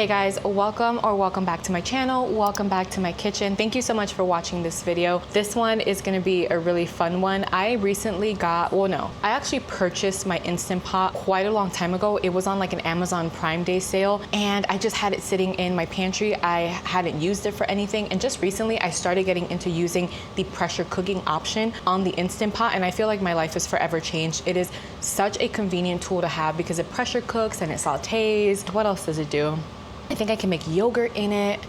Hey guys, welcome back to my channel. Welcome back to my kitchen. Thank you so much for watching this video. This one is gonna be a really fun one. I recently got, I actually purchased my Instant Pot quite a long time ago. It was on like an Amazon Prime Day sale and I just had it sitting in my pantry. I hadn't used it for anything, and just recently I started getting into using the pressure cooking option on the Instant Pot, and I feel like my life is forever changed. It is such a convenient tool to have because it pressure cooks and it sautés. What else does it do? I think I can make yogurt in it.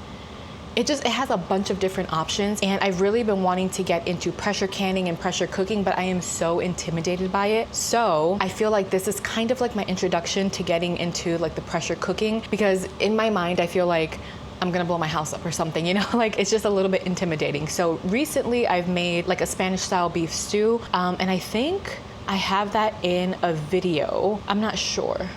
It has a bunch of different options, and I've really been wanting to get into pressure canning and pressure cooking, but I am so intimidated by it. So I feel like this is kind of like my introduction to getting into like the pressure cooking, because in my mind I feel like I'm gonna blow my house up or something, you know, like it's just a little bit intimidating. So recently I've made like a Spanish style beef stew, and I think I have that in a video. I'm not sure.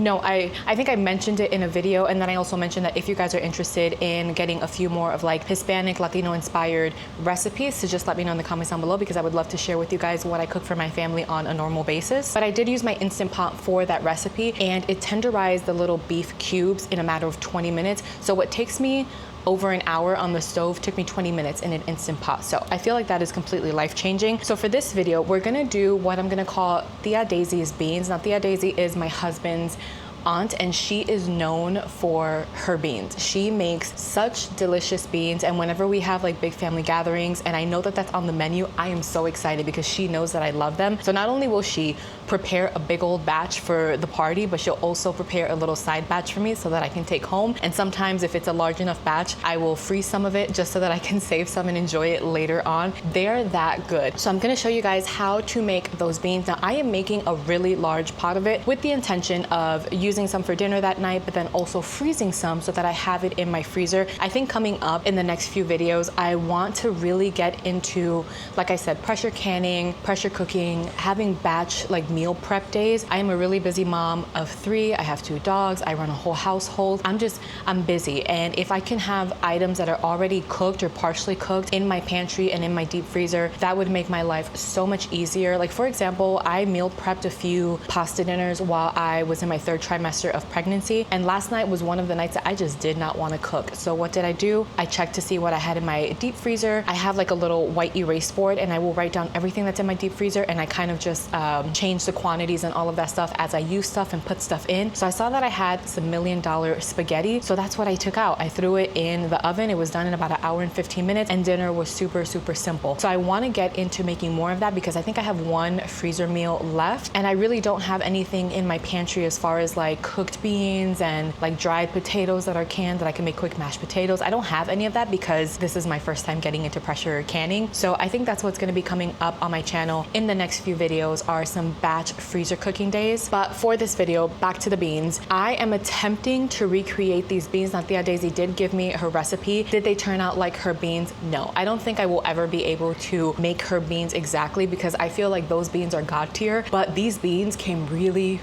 No, I think I mentioned it in a video, and then I also mentioned that if you guys are interested in getting a few more of like Hispanic, Latino inspired recipes, to just let me know in the comments down below, because I would love to share with you guys what I cook for my family on a normal basis. But I did use my Instant Pot for that recipe, and it tenderized the little beef cubes in a matter of 20 minutes. So what takes me over an hour on the stove took me 20 minutes in an Instant Pot. So I feel like that is completely life-changing. So for this video, we're gonna do what I'm gonna call Tia Daisy's beans. Now, Tia Daisy is my husband's aunt, and she is known for her beans. She makes such delicious beans, and whenever we have like big family gatherings and I know that that's on the menu, I am so excited because she knows that I love them. So not only will she prepare a big old batch for the party, but she'll also prepare a little side batch for me so that I can take home. And sometimes if it's a large enough batch, I will freeze some of it just so that I can save some and enjoy it later on. They're that good. So I'm gonna show you guys how to make those beans. Now, I am making a really large pot of it with the intention of using some for dinner that night, but then also freezing some so that I have it in my freezer. I think coming up in the next few videos, I want to really get into, like I said, pressure canning, pressure cooking, having batch like meal prep days. I am a really busy mom of 3. I have 2 dogs. I run a whole household. I'm busy. And if I can have items that are already cooked or partially cooked in my pantry and in my deep freezer, that would make my life so much easier. Like, for example, I meal prepped a few pasta dinners while I was in my 3rd trimester of pregnancy, and last night was one of the nights that I just did not want to cook. So what did I do? I checked to see what I had in my deep freezer. I have like a little white erase board, and I will write down everything that's in my deep freezer, and I kind of just change the quantities and all of that stuff as I use stuff and put stuff in. So I saw that I had some $1 million spaghetti, so that's what I took out. I threw it in the oven. It was done in about 1 hour and 15 minutes, and dinner was super simple. So I want to get into making more of that because I think I have 1 freezer meal left, and I really don't have anything in my pantry as far as like cooked beans and like dried potatoes that are canned that I can make quick mashed potatoes. I don't have any of that because this is my first time getting into pressure canning. So I think that's what's going to be coming up on my channel in the next few videos, are some batch freezer cooking days. But for this video, back to the beans. I am attempting to recreate these beans. Now, Tia Daisy did give me her recipe. Did they turn out like her beans? No. I don't think I will ever be able to make her beans exactly because I feel like those beans are God tier, but these beans came really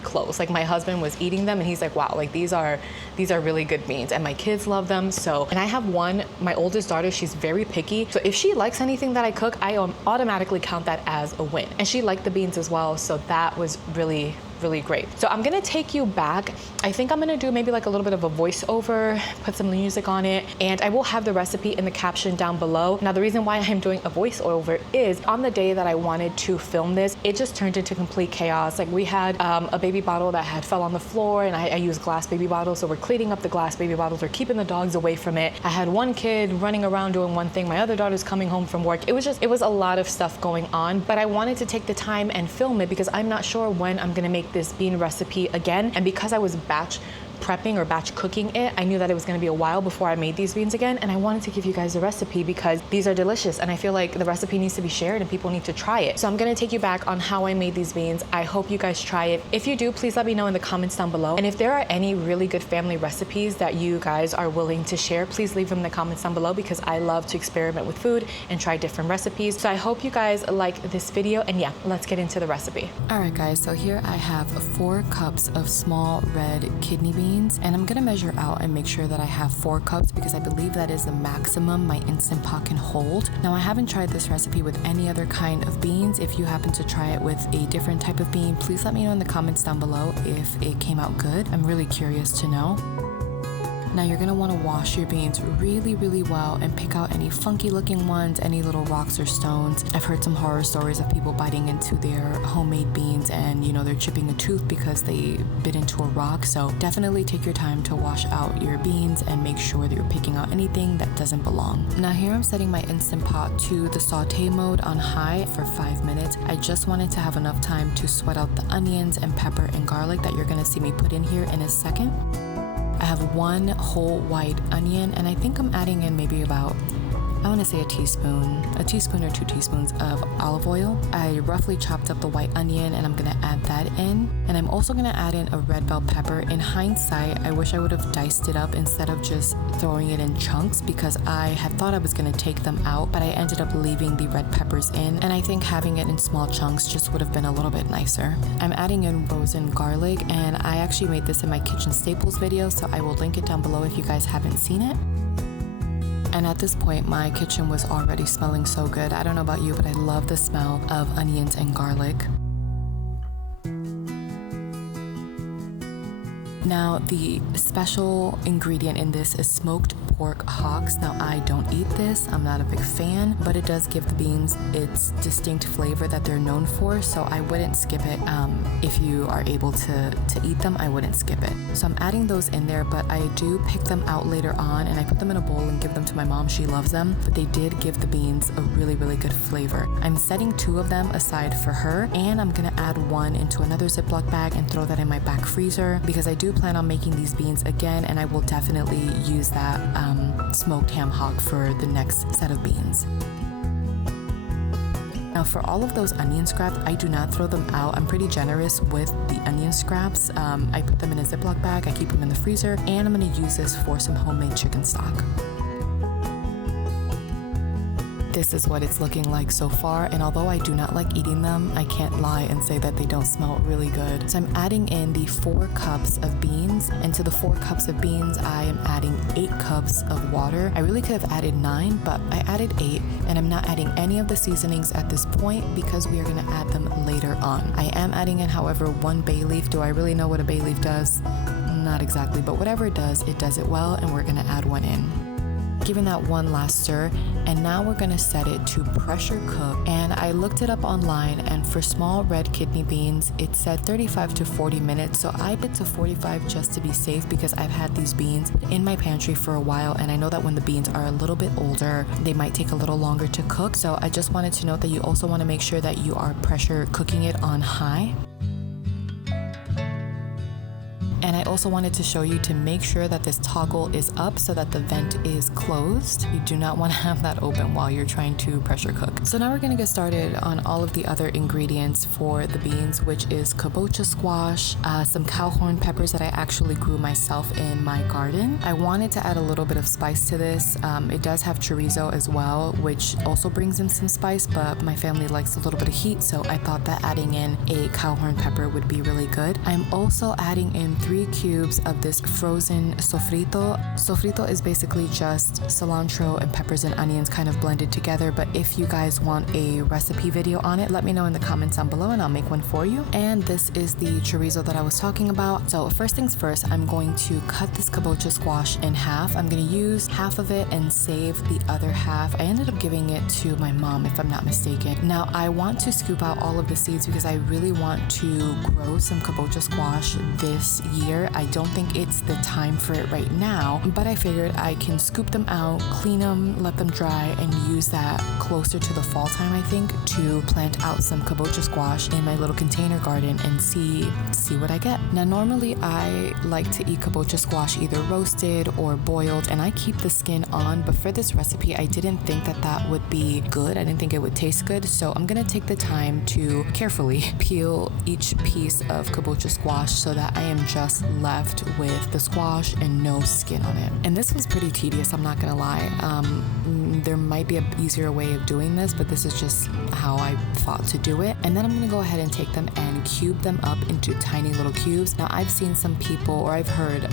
close. Like, my husband was eating them and he's like, wow, like these are really good beans, and my kids love them. So, and I have my oldest daughter, she's very picky. So if she likes anything that I cook, I automatically count that as a win. And she liked the beans as well. So that was really great. So I'm gonna take you back. I think I'm gonna do maybe like a little bit of a voiceover, put some music on it, and I will have the recipe in the caption down below. Now, the reason why I'm doing a voiceover is on the day that I wanted to film this, it just turned into complete chaos. Like, we had a baby bottle that had fell on the floor, and I use glass baby bottles, so we're cleaning up the glass baby bottles, we're keeping the dogs away from it. I had one kid running around doing one thing, my other daughter's coming home from work. It was a lot of stuff going on, but I wanted to take the time and film it because I'm not sure when I'm gonna make this bean recipe again. And because I was batch prepping or batch cooking it, I knew that it was going to be a while before I made these beans again, and I wanted to give you guys the recipe because these are delicious, and I feel like the recipe needs to be shared and people need to try it. So I'm going to take you back on how I made these beans. I hope you guys try it. If you do, please let me know in the comments down below. And if there are any really good family recipes that you guys are willing to share, please leave them in the comments down below because I love to experiment with food and try different recipes. So I hope you guys like this video, and yeah, let's get into the recipe. All right guys, so here I have 4 cups of small red kidney beans. beans, and I'm gonna measure out and make sure that I have 4 cups because I believe that is the maximum my Instant Pot can hold. Now, I haven't tried this recipe with any other kind of beans. If you happen to try it with a different type of bean, please let me know in the comments down below if it came out good. I'm really curious to know. Now you're gonna wanna wash your beans really, really well and pick out any funky looking ones, any little rocks or stones. I've heard some horror stories of people biting into their homemade beans and they're chipping a tooth because they bit into a rock. So definitely take your time to wash out your beans and make sure that you're picking out anything that doesn't belong. Now here I'm setting my Instant Pot to the saute mode on high for 5 minutes. I just wanted to have enough time to sweat out the onions and pepper and garlic that you're gonna see me put in here in a second. I have 1 whole white onion, and I think I'm adding in maybe about, I want to say a teaspoon or 2 teaspoons of olive oil. I roughly chopped up the white onion and I'm gonna add that in. And I'm also gonna add in a red bell pepper. In hindsight, I wish I would have diced it up instead of just throwing it in chunks because I had thought I was gonna take them out, but I ended up leaving the red peppers in. And I think having it in small chunks just would have been a little bit nicer. I'm adding in frozen garlic, and I actually made this in my kitchen staples video, so I will link it down below if you guys haven't seen it. And at this point, my kitchen was already smelling so good. I don't know about you, but I love the smell of onions and garlic. Now, the special ingredient in this is smoked pork hocks. Now, I don't eat this. I'm not a big fan, but it does give the beans its distinct flavor that they're known for, so I wouldn't skip it. If you are able to eat them, I wouldn't skip it. So I'm adding those in there, but I do pick them out later on, and I put them in a bowl and give them to my mom. She loves them, but they did give the beans a really, really good flavor. I'm setting 2 of them aside for her, and I'm gonna add 1 into another Ziploc bag and throw that in my back freezer because I do plan on making these beans again, and I will definitely use that smoked ham hock for the next set of beans. Now for all of those onion scraps, I do not throw them out. I'm pretty generous with the onion scraps. I put them in a Ziploc bag, I keep them in the freezer, and I'm gonna use this for some homemade chicken stock. This is what it's looking like so far, and although I do not like eating them, I can't lie and say that they don't smell really good. So I'm adding in the 4 cups of beans, and to the 4 cups of beans, I am adding 8 cups of water. I really could have added 9, but I added 8, and I'm not adding any of the seasonings at this point because we are gonna add them later on. I am adding in, however, 1 bay leaf. Do I really know what a bay leaf does? Not exactly, but whatever it does it well, and we're gonna add 1 in. Giving that 1 last stir, and now we're gonna set it to pressure cook. And I looked it up online, and for small red kidney beans, it said 35 to 40 minutes. So I put to 45 just to be safe because I've had these beans in my pantry for a while, and I know that when the beans are a little bit older, they might take a little longer to cook. So I just wanted to note that you also wanna make sure that you are pressure cooking it on high. And I also wanted to show you to make sure that this toggle is up so that the vent is closed. You do not want to have that open while you're trying to pressure cook. So now we're going to get started on all of the other ingredients for the beans, which is kabocha squash, some cowhorn peppers that I actually grew myself in my garden. I wanted to add a little bit of spice to this. It does have chorizo as well, which also brings in some spice, but my family likes a little bit of heat, so I thought that adding in a cowhorn pepper would be really good. I'm also adding in 3 cubes of this frozen sofrito. Sofrito is basically just cilantro and peppers and onions kind of blended together, but if you guys want a recipe video on it, let me know in the comments down below and I'll make one for you. And this is the chorizo that I was talking about. So first things first, I'm going to cut this kabocha squash in half. I'm going to use half of it and save the other half. I ended up giving it to my mom, if I'm not mistaken. Now I want to scoop out all of the seeds because I really want to grow some kabocha squash this year. I don't think it's the time for it right now, but I figured I can scoop them out, clean them, let them dry, and use that closer to the fall time, I think, to plant out some kabocha squash in my little container garden and see what I get. Now, normally I like to eat kabocha squash either roasted or boiled, and I keep the skin on, but for this recipe, I didn't think that that would be good. I didn't think it would taste good, so I'm gonna take the time to carefully peel each piece of kabocha squash so that I am just left with the squash and no skin on it. And this was pretty tedious, I'm not gonna lie. There might be an easier way of doing this, but this is just how I thought to do it. And then I'm gonna go ahead and take them and cube them up into tiny little cubes. Now I've seen some people, or I've heard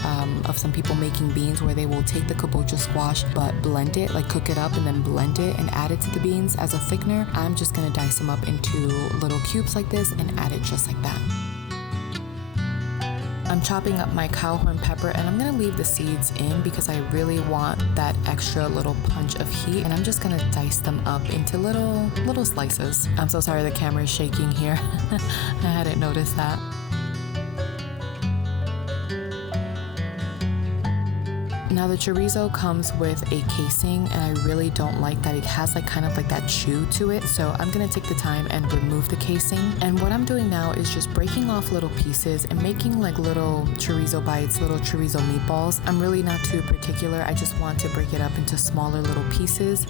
of some people making beans where they will take the kabocha squash but blend it, like cook it up and then blend it and add it to the beans as a thickener. I'm just gonna dice them up into little cubes like this and add it just like that. I'm chopping up my Cowhown pepper, and I'm gonna leave the seeds in because I really want that extra little punch of heat, and I'm just gonna dice them up into little slices. I'm so sorry the camera is shaking here. I hadn't noticed that. Now the chorizo comes with a casing, and I really don't like that it has like kind of like that chew to it, so I'm gonna take the time and remove the casing. And what I'm doing now is just breaking off little pieces and making like little chorizo bites, little chorizo meatballs. I'm really not too particular, I just want to break it up into smaller little pieces.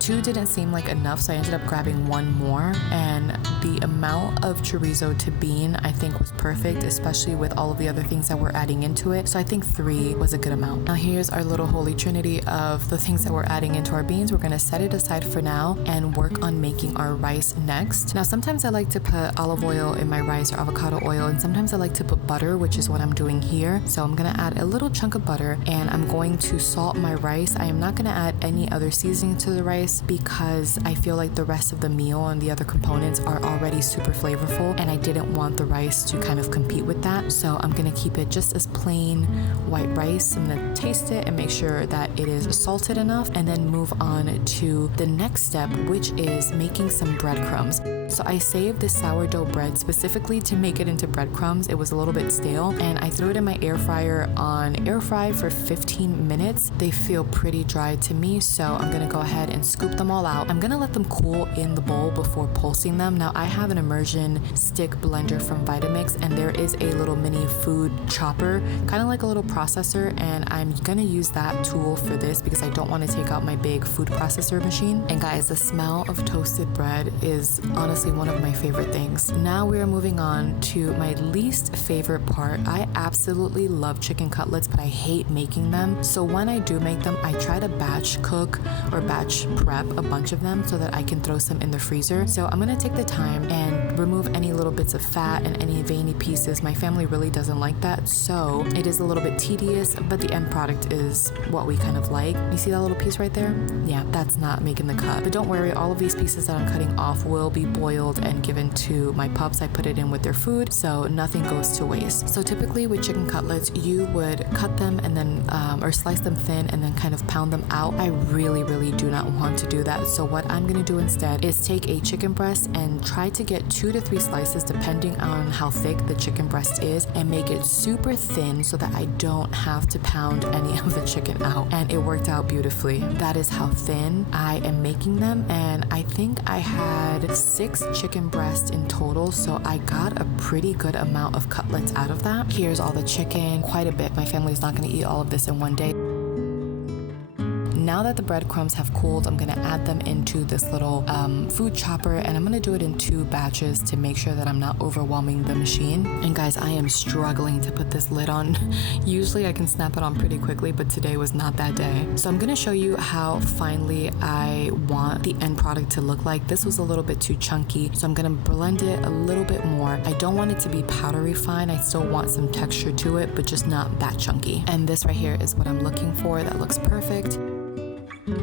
2 didn't seem like enough, so I ended up grabbing 1 more, and the amount of chorizo to bean I think was perfect, especially with all of the other things that we're adding into it. So I think 3 was a good amount. Now here's our little holy trinity of the things that we're adding into our beans. We're gonna set it aside for now and work on making our rice next. Now sometimes I like to put olive oil in my rice, or avocado oil, and sometimes I like to put butter, which is what I'm doing here. So I'm gonna add a little chunk of butter, and I'm going to salt my rice. I am not gonna add any other seasoning to the rice because I feel like the rest of the meal and the other components are already super flavorful, and I didn't want the rice to kind of compete with that. So I'm gonna keep it just as plain white rice. I'm gonna taste it and make sure that it is salted enough, and then move on to the next step, which is making some breadcrumbs. So I saved the sourdough bread specifically to make it into breadcrumbs. It was a little bit stale, and I threw it in my air fryer on air fry for 15 minutes. They feel pretty dry to me, so I'm gonna go ahead and scoop them all out. I'm gonna let them cool in the bowl before pulsing them. Now I have an immersion stick blender from Vitamix, and there is a little mini food chopper, kind of like a little processor, and I'm gonna use that tool for this because I don't want to take out my big food processor machine. And guys, the smell of toasted bread is honestly one of my favorite things. Now we are moving on to my least favorite part. I absolutely love chicken cutlets, but I hate making them. So when I do make them, I try to batch cook or batch prep a bunch of them so that I can throw some in the freezer. So I'm gonna take the time and remove any little bits of fat and any veiny pieces. My family really doesn't like that, so it is a little bit tedious, but the end product is what we kind of like. You see that little piece right there? Yeah, that's not making the cut. But don't worry, all of these pieces that I'm cutting off will be boiled and given to my pups. I put it in with their food, so nothing goes to waste. So typically with chicken cutlets, you would cut them and then or slice them thin and then kind of pound them out. I really do not want to do that. So what I'm gonna do instead is take a chicken breast and try to get 2 to 3 slices depending on how thick the chicken breast is, and make it super thin so that I don't have to pound any of the chicken out. And it worked out beautifully. That is how thin I am making them, and I think I had 6 chicken breasts in total, so I got a pretty good amount of cutlets out of that. Here's all the chicken, quite a bit. My family's not gonna eat all of this in one day. Now that the breadcrumbs have cooled, I'm gonna add them into this little food chopper, and I'm gonna do it in 2 batches to make sure that I'm not overwhelming the machine. And guys, I am struggling to put this lid on. Usually I can snap it on pretty quickly, but today was not that day. So I'm gonna show you how finely I want the end product to look like. This was a little bit too chunky, so I'm gonna blend it a little bit more. I don't want it to be powdery fine. I still want some texture to it, but just not that chunky. And this right here is what I'm looking for. That looks perfect.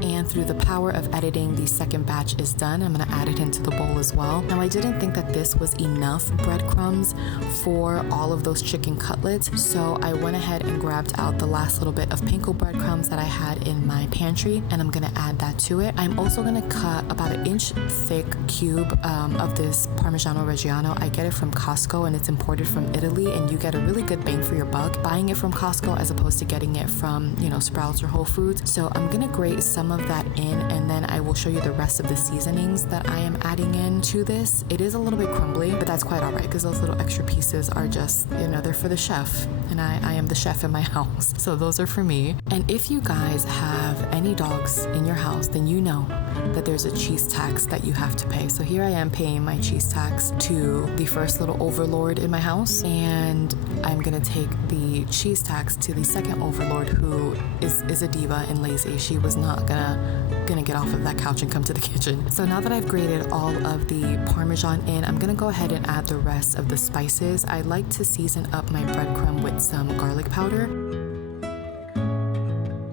And through the power of editing, the second batch is done. I'm gonna add it into the bowl as well. Now I didn't think that this was enough breadcrumbs for all of those chicken cutlets, so I went ahead and grabbed out the last little bit of panko breadcrumbs that I had in my pantry, and I'm gonna add that to it. I'm also gonna cut about an inch thick cube of this Parmigiano Reggiano. I get it from Costco, and it's imported from Italy, and you get a really good bang for your buck buying it from Costco as opposed to getting it from, you know, Sprouts or Whole Foods. So I'm gonna grate some of that in, and then I will show you the rest of the seasonings that I am adding in to this. It is a little bit crumbly, but that's quite all right because those little extra pieces are just, you know, they're for the chef, and I am the chef in my house, so those are for me. And if you guys have any dogs in your house, then you know that there's a cheese tax that you have to pay. So here I am paying my cheese tax to the first little overlord in my house, and I'm gonna take the cheese tax to the second overlord, who is a diva and lazy. She was not gonna get off of that couch and come to the kitchen. So now that I've grated all of the Parmesan in, I'm gonna go ahead and add the rest of the spices. I like to season up my breadcrumb with some garlic powder.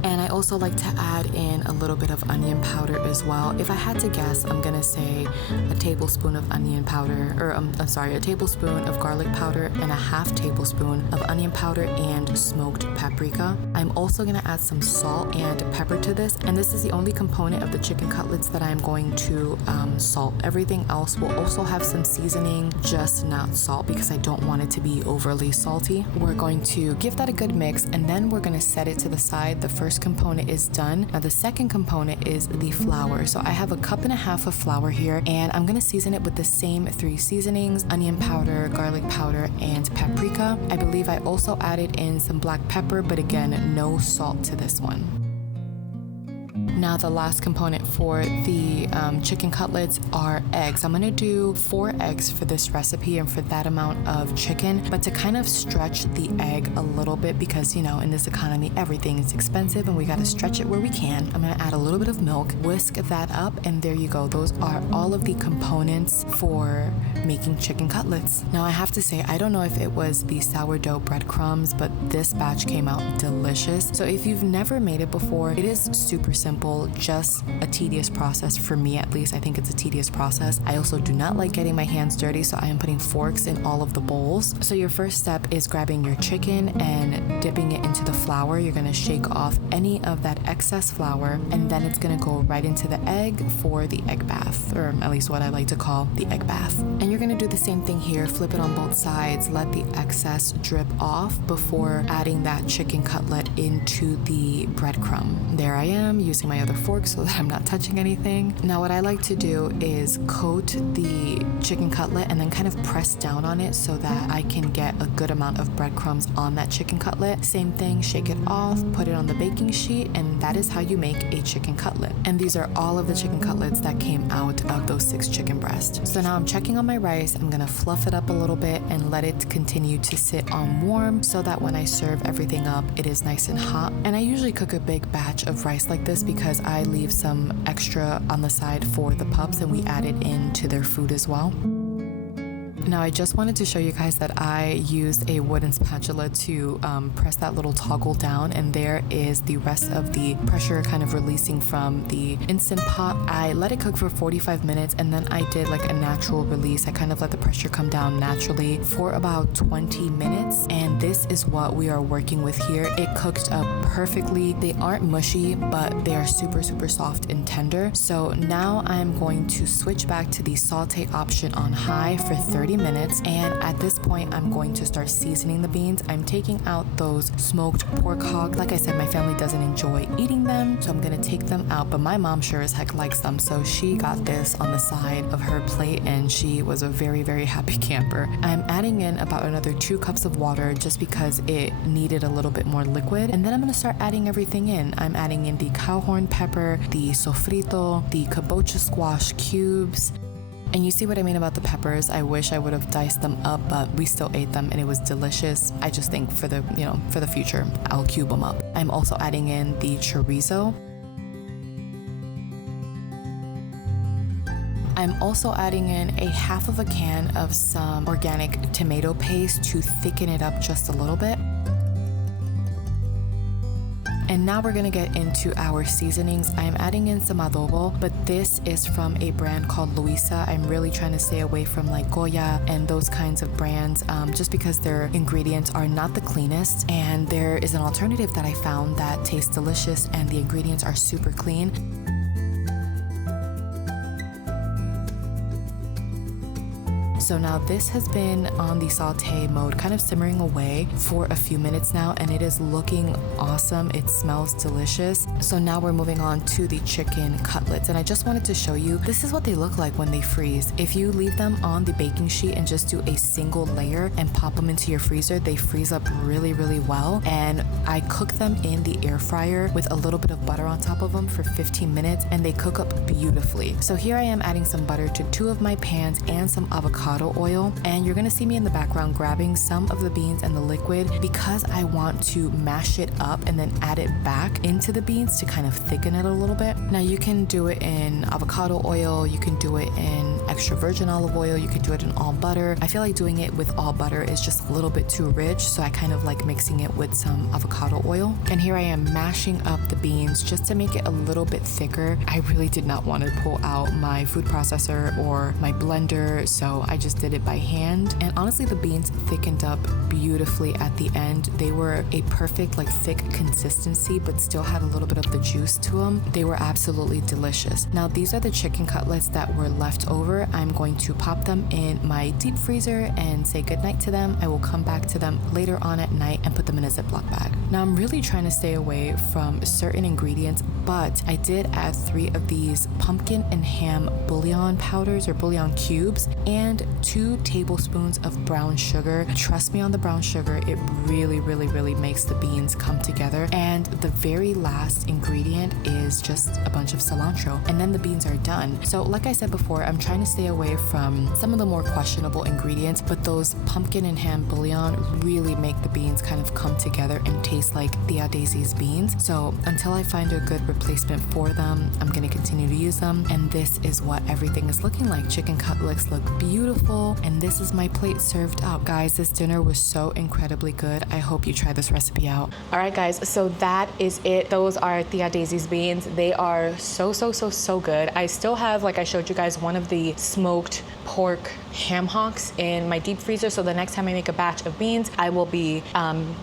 And I also like to add in a little bit of onion powder as well. If I had to guess, I'm gonna say a tablespoon of onion powder, or I'm sorry, a tablespoon of garlic powder and a half tablespoon of onion powder and smoked paprika. I'm also gonna add some salt and pepper to this, and this is the only component of the chicken cutlets that I'm going to salt. Everything else will also have some seasoning, just not salt, because I don't want it to be overly salty. We're going to give that a good mix, and then we're gonna set it to the side. The first component is done. Now the second component is the flour. So I have a cup and a half of flour here, and I'm gonna season it with the same 3 seasonings: onion powder, garlic powder, and paprika. I believe I also added in some black pepper, but again, no salt to this one. Now the last component for the chicken cutlets are eggs. I'm gonna do 4 eggs for this recipe and for that amount of chicken, but to kind of stretch the egg a little bit, because you know, in this economy everything is expensive and we gotta stretch it where we can. I'm gonna add a little bit of milk, whisk that up, and there you go. Those are all of the components for making chicken cutlets. Now I have to say, I don't know if it was the sourdough breadcrumbs, but this batch came out delicious. So if you've never made it before, it is super simple, just a tedious process for me at least. I think it's a tedious process. I also do not like getting my hands dirty, so I am putting forks in all of the bowls. So your first step is grabbing your chicken and dipping it into the flour. You're gonna shake off any of that excess flour, and then it's gonna go right into the egg for the egg bath, or at least what I like to call the egg bath. And you're gonna do the same thing here, flip it on both sides, let the excess drip off before adding that chicken cutlet into the breadcrumb. There I am, using my other fork so that I'm not touching anything. Now what I like to do is coat the chicken cutlet and then kind of press down on it so that I can get a good amount of breadcrumbs on that chicken cutlet. Same thing, shake it off, put it on the baking sheet, and that is how you make a chicken cutlet. And these are all of the chicken cutlets that came out of those 6 chicken breasts. So now I'm checking on my rice. I'm gonna fluff it up a little bit and let it continue to sit on warm so that when I serve everything up, it is nice and hot. And I usually cook a big batch of rice like this because I leave some extra on the side for the pups, and we add it into their food as well. Now I just wanted to show you guys that I used a wooden spatula to press that little toggle down, and there is the rest of the pressure kind of releasing from the Instant Pot. I let it cook for 45 minutes, and then I did like a natural release. I kind of let the pressure come down naturally for about 20 minutes, and this is what we are working with here. It cooked up perfectly. They aren't mushy, but they are super soft and tender. So now I'm going to switch back to the saute option on high for 30 minutes, and at this point I'm going to start seasoning the beans. I'm taking out those smoked pork hogs. Like I said, my family doesn't enjoy eating them, so I'm gonna take them out, but my mom sure as heck likes them, so she got this on the side of her plate and she was a very happy camper. I'm adding in about another 2 cups of water just because it needed a little bit more liquid, and then I'm gonna start adding everything in. I'm adding in the cowhorn pepper, the sofrito, the kabocha squash cubes. And you see what I mean about the peppers. I wish I would have diced them up, but we still ate them and it was delicious. I just think for the future, I'll cube them up. I'm also adding in the chorizo. I'm also adding in a half of a can of some organic tomato paste to thicken it up just a little bit. And now we're gonna get into our seasonings. I'm adding in some adobo, but this is from a brand called Louisa. I'm really trying to stay away from like Goya and those kinds of brands just because their ingredients are not the cleanest. And there is an alternative that I found that tastes delicious and the ingredients are super clean. So now this has been on the saute mode, kind of simmering away for a few minutes now, and it is looking awesome. It smells delicious. So now we're moving on to the chicken cutlets, and I just wanted to show you, this is what they look like when they freeze. If you leave them on the baking sheet and just do a single layer and pop them into your freezer, they freeze up really, really well. And I cook them in the air fryer with a little bit of butter on top of them for 15 minutes, and they cook up beautifully. So here I am adding some butter to 2 of my pans and some avocado oil, and you're gonna see me in the background grabbing some of the beans and the liquid because I want to mash it up and then add it back into the beans to kind of thicken it a little bit. Now you can do it in avocado oil, you can do it in extra virgin olive oil, you can do it in all butter. I feel like doing it with all butter is just a little bit too rich, so I kind of like mixing it with some avocado oil. And here I am mashing up the beans just to make it a little bit thicker. I really did not want to pull out my food processor or my blender, so I just did it by hand. And honestly, the beans thickened up beautifully at the end. They were a perfect like thick consistency, but still had a little bit of the juice to them. They were absolutely delicious. Now these are the chicken cutlets that were left over. I'm going to pop them in my deep freezer and say goodnight to them. I will come back to them later on at night and put them in a Ziploc bag. Now I'm really trying to stay away from certain ingredients, but I did add 3 of these pumpkin and ham bouillon powders or bouillon cubes and 2 tablespoons of brown sugar. Trust me on the brown sugar, it really, really, really makes the beans come together. And the very last ingredient is just a bunch of cilantro, and then the beans are done. So like I said before, I'm trying to stay away from some of the more questionable ingredients, but those pumpkin and ham bouillon really make the beans kind of come together and taste like Tbsp beans. So until I find a good replacement for them, I'm gonna continue to use them. And this is what everything is looking like. Chicken cutlets look beautiful, and this is my plate served up. Guys, this dinner was so incredibly good. I hope you try this recipe out. All right, guys, so that is it. Those are Tbsp beans. They are so good. I still have, like I showed you guys, one of the smoked pork ham hocks in my deep freezer, so the next time I make a batch of beans, I will be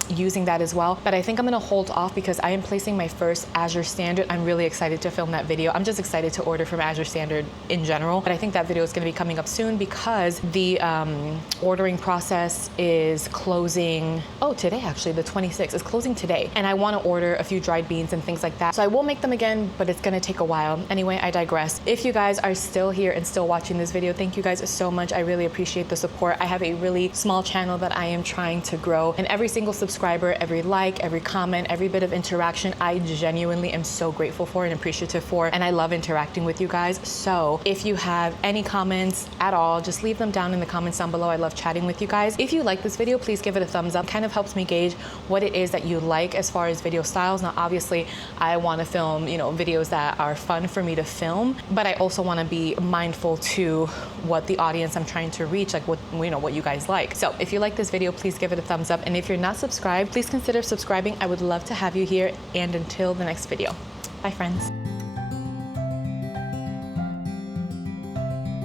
using that as well. But I think I'm gonna hold off because I am placing my first Azure Standard. I'm really excited to film that video. I'm just excited to order from Azure Standard in general, but I think that video is gonna be coming up soon because the ordering process is closing, today actually, the 26th is closing today, and I wanna order a few dried beans and things like that. So I will make them again, but it's gonna take a while. Anyway, I digress. If you guys are still here and still watching this video, thank you guys so much. I really appreciate the support. I have a really small channel that I am trying to grow, and every single subscriber, every like, every comment, every bit of interaction, I genuinely am so grateful for and appreciative for, and I love interacting with you guys. So if you have any comments at all, just leave them down in the comments down below. I love chatting with you guys. If you like this video, please give it a thumbs up. It kind of helps me gauge what it is that you like as far as video styles. Now, obviously, I want to film, videos that are fun for me to film, but I also want to be mindful to what the audience I'm trying to reach, like what you guys like. So if you like this video, please give it a thumbs up. And if you're not subscribed, please consider subscribing. I would love to have you here. And until the next video, bye friends.